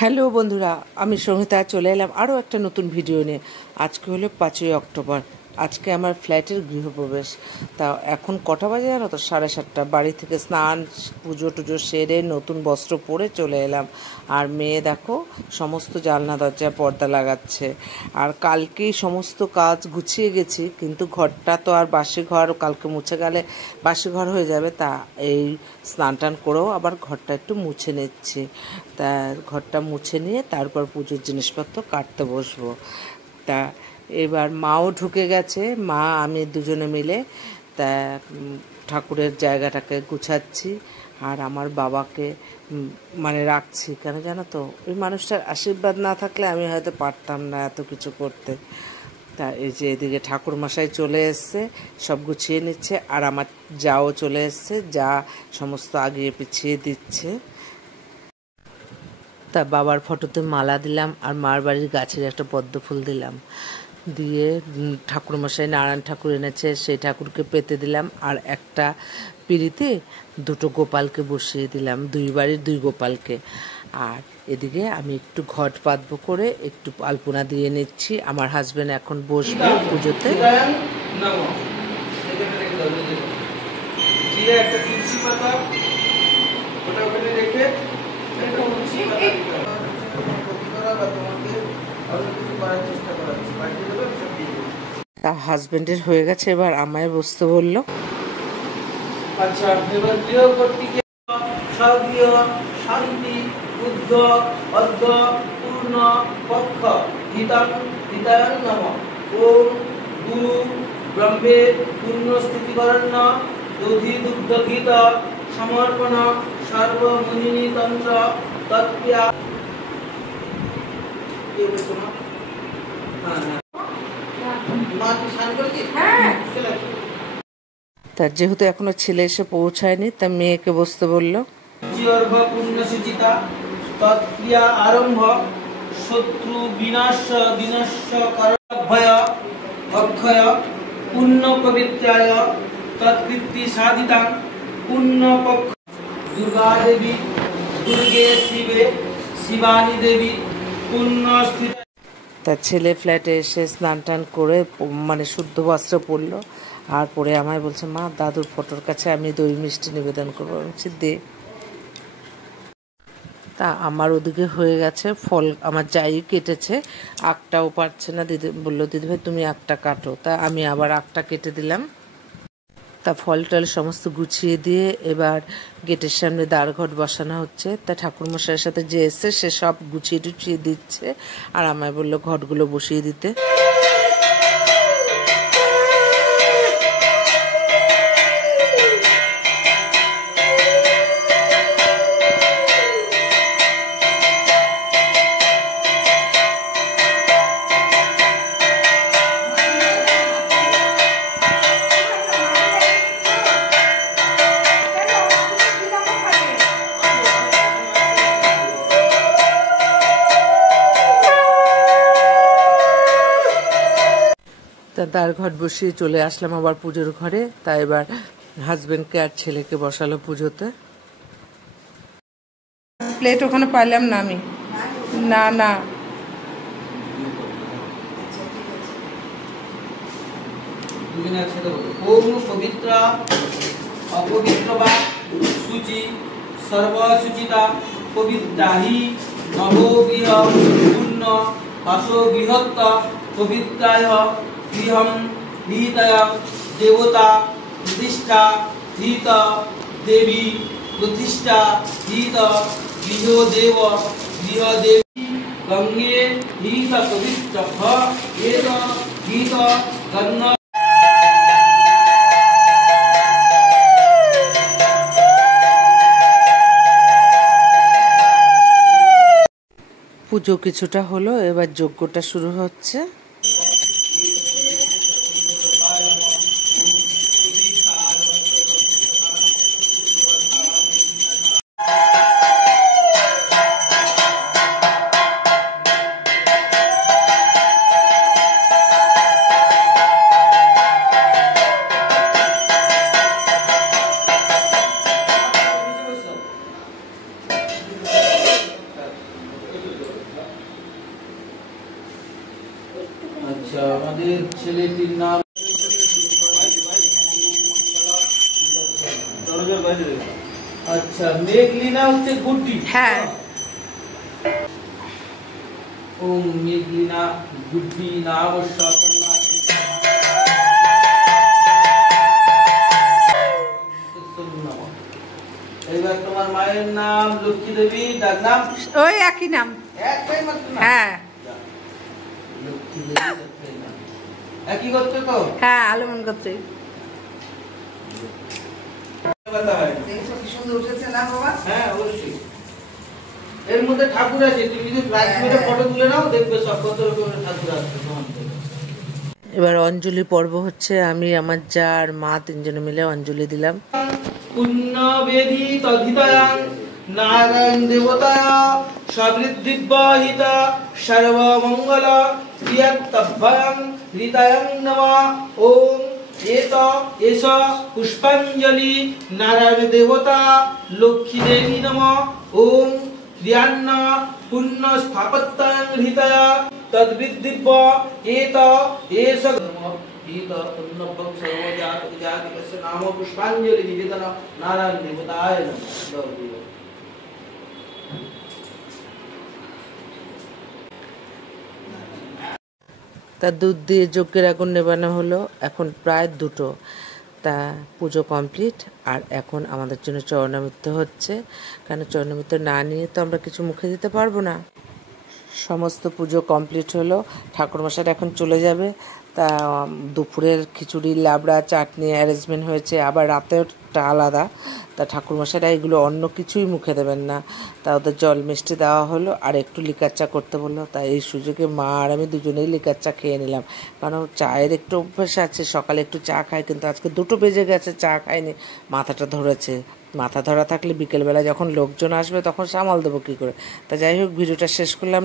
Hello বন্ধুরা, আমি সঙ্গীতা চলে এলাম আরও একটা নতুন ভিডিও নিয়ে। আজকে হলো 5ই অক্টোবর। আজকে আমার ফ্ল্যাটের গৃহপ্রবেশ। তা এখন কটা বাজে জানো তো? 7:30। বাড়ি থেকে স্নান পুজো টুজো সেরে নতুন বস্ত্র পরে চলে এলাম। আর মেয়ে দেখো সমস্ত জানলা দরজায় পর্দা লাগাচ্ছে। আর কালকেই সমস্ত কাজ গুছিয়ে গেছি, কিন্তু ঘরটা তো আর বাসি ঘর, কালকে মুছে গেলে বাসি ঘর হয়ে যাবে। তা এই স্নান টান করেও আবার ঘরটা একটু মুছে নিচ্ছি। তা ঘরটা মুছে নিয়ে তারপর পুজোর জিনিসপত্র কাটতে বসবো। তা এবার মাও ঢুকে গেছে, মা আমি দুজনে মিলে তা ঠাকুরের জায়গাটাকে গুছাচ্ছি। আর আমার বাবাকে রাখছি, কেন জানো তো, ওই মানুষটার আশীর্বাদ না থাকলে আমি হয়তো পারতাম না এত কিছু করতে। তা এই যে এদিকে ঠাকুরমশাই চলে এসছে, সব গুছিয়ে নিচ্ছে। আর আমার যাও চলে এসছে, যা সমস্ত আগিয়ে পিছিয়ে দিচ্ছে। তা বাবার ফটোতে মালা দিলাম, আর মার বাড়ির গাছের একটা পদ্ম ফুল দিলাম, দিয়ে ঠাকুরমশাই নারায়ণ ঠাকুর এনেছে, সেই ঠাকুরকে পেতে দিলাম। আর একটা পিঁড়িতে দুটো গোপালকে বসিয়ে দিলাম, দুই বাড়ির দুই গোপালকে। আর এদিকে আমি একটু ঘট পাতব করে একটু আলপনা দিয়ে নিচ্ছি। আমার হাজবেন্ড এখন বসবে পুজোতে। একটা তুলসী পাতা ওটা ওখানে রেখে তার হাজবেন্ডের হয়ে গেছে, এবার আমায় বসতে বললো। আচ্ছা, এবার গৃহকর্তীকে স্বর্গীয় শান্তি বুদ্ধ অর্ধ পূর্ণ পক্ষ হিতায়ন নম। ওম গুরু ব্রহ্মে পূর্ণ স্থিতিকরণ্য দধি দুগ্ধঘিত সমর্পণ সর্বমোহিনী তন্ত্র তৎক্রিয়া। তার যেহেতু এখনো ছেলে এসে পৌঁছায়নি, তা মেয়েকে বসতে বললো। পুণ্যসুচিতা তৎক্রিয়া আরম্ভ শত্রু বিনাশ অক্ষয় পুণ্য পবিত্রায় তৎকৃতি সাধিতাং পুণ্য পক্ষ দুর্গা দেবী দুর্গে শিবে শিবানী দেবী পুণ্য স্থিত। তার ছেলে ফ্ল্যাটে এসে স্নান টান করে শুদ্ধ বস্ত্র পরলো, আর পরে আমায় বলছে, মা দাদুর ফটোর কাছে আমি দই মিষ্টি নিবেদন করবো। বলছি দে। তা আমার ওদিকে হয়ে গেছে, ফল আমার যাই কেটেছে, আখটাও পারছে না। দিদি বললো, দিদিভাই তুমি আখটা কাটো। তা আমি আবার আখটা কেটে দিলাম। তা ফল টল সমস্ত গুছিয়ে দিয়ে এবার গেটের সামনে দ্বারঘট বসানো হচ্ছে। তা ঠাকুরমশাইয়ের সাথে যে এসছে সে সব গুছিয়ে টুছিয়ে দিচ্ছে, আর আমায় বললো ঘটগুলো বসিয়ে দিতে। তা দ্বারঘট বসিয়ে চলে আসলাম আবার পুজোর ঘরে। তা এবার হাজবেন্ডকে আর ছেলেকে বসালো পুজোতে। প্লেট ওখানে পাইলাম না আমি, না পবিত্র অপবিত্র বা সূচি সর্বসুচিতা পবিত্রাহি নবগৃহ পূর্ণ বাসগৃহত্ব পবিত্রায় গৃহম নিহিতায় দেবতা প্রতিষ্ঠা হিত দেবী প্রতিষ্ঠা হিত গৃহদেব গৃহদেবী গঙ্গে হিত পবিত্র এত হিত গঙ্গা। পুজো কিছুটা হলো, এবার যজ্ঞটা শুরু হচ্ছে। আচ্ছা, আমাদের ছেলেটির নাম আচ্ছা, মেঘলিনা হচ্ছে গুড্ডি। হ্যাঁ। ওম মেঘলিনা গুড্ডি নাম এবার তোমার মায়ের নাম লক্ষ্মী দেবী, ডাক নাম ওই একই নাম। একটাই মাত্র নাম? হ্যাঁ লক্ষ্মী দেবী একটাই নাম। একই করছো তো? হ্যাঁ, আলমন করছে। হ্যাঁ অবশ্যই। এর মধ্যে ঠাকুর আছে, তুমি যদি লাইট মেরে ফটো তুলে নাও দেখবে সব কত রকমের ঠাকুর আছে তোমার। এবার অঞ্জলি পর্ব হচ্ছে। আমি আমার যা আর মা তিনজনে মিলে অঞ্জলি দিলাম। পুণ্যবেদী তদ্ধিতায়াং নারায়ণ দেবতায় সমৃদ্ধিব্যহিতা সর্বমঙ্গল প্রিয়তভ্যং হৃদয়ং নমঃ। ওম এস পুষ্পাঞ্জলি নারায়ণ দেবতা লক্ষ্মী দেবী নমঃ। ওম ধ্যান পুণ্য স্থাপত্যং হৃদয় তদ্বৃদ্ধিব্য এস নাম পুষ্পাঞ্জলি নিবেদন নারায়ণ দেবতায় নমঃ। তা দুধ দিয়ে যজ্ঞের আগুন নেবানো হলো। এখন প্রায় 2টো। তা পুজো কমপ্লিট। আর এখন আমাদের জন্য চরণামৃত হচ্ছে, কারণ চরণামৃত না নিয়ে তো আমরা কিছু মুখে দিতে পারবো না। সমস্ত পুজো কমপ্লিট হলো। ঠাকুরমশাইরা এখন চলে যাবে। তা দুপুরের খিচুড়ি, লাবড়া, চাটনি অ্যারেঞ্জমেন্ট হয়েছে, আবার রাতেরটা আলাদা। তা ঠাকুরমশাইরা এগুলো অন্য কিছুই মুখে দেবেন না। তা ওদের জল মিষ্টি দেওয়া হলো আর একটু লিকার চা করতে বললো। তাই এই সুযোগে মা আর আমি দুজনেই লিকার চা খেয়ে নিলাম, কারণ চায়ের একটু অভ্যাস আছে, সকালে একটু চা খাই, কিন্তু আজকে 2টো বেজে গেছে চা খাইনি, মাথাটা ধরেছে। মাথা ধরা থাকলে বিকেলবেলা যখন লোকজন আসবে তখন সামাল দেবো কী করে। তা যাই হোক, ভিডিওটা শেষ করলাম।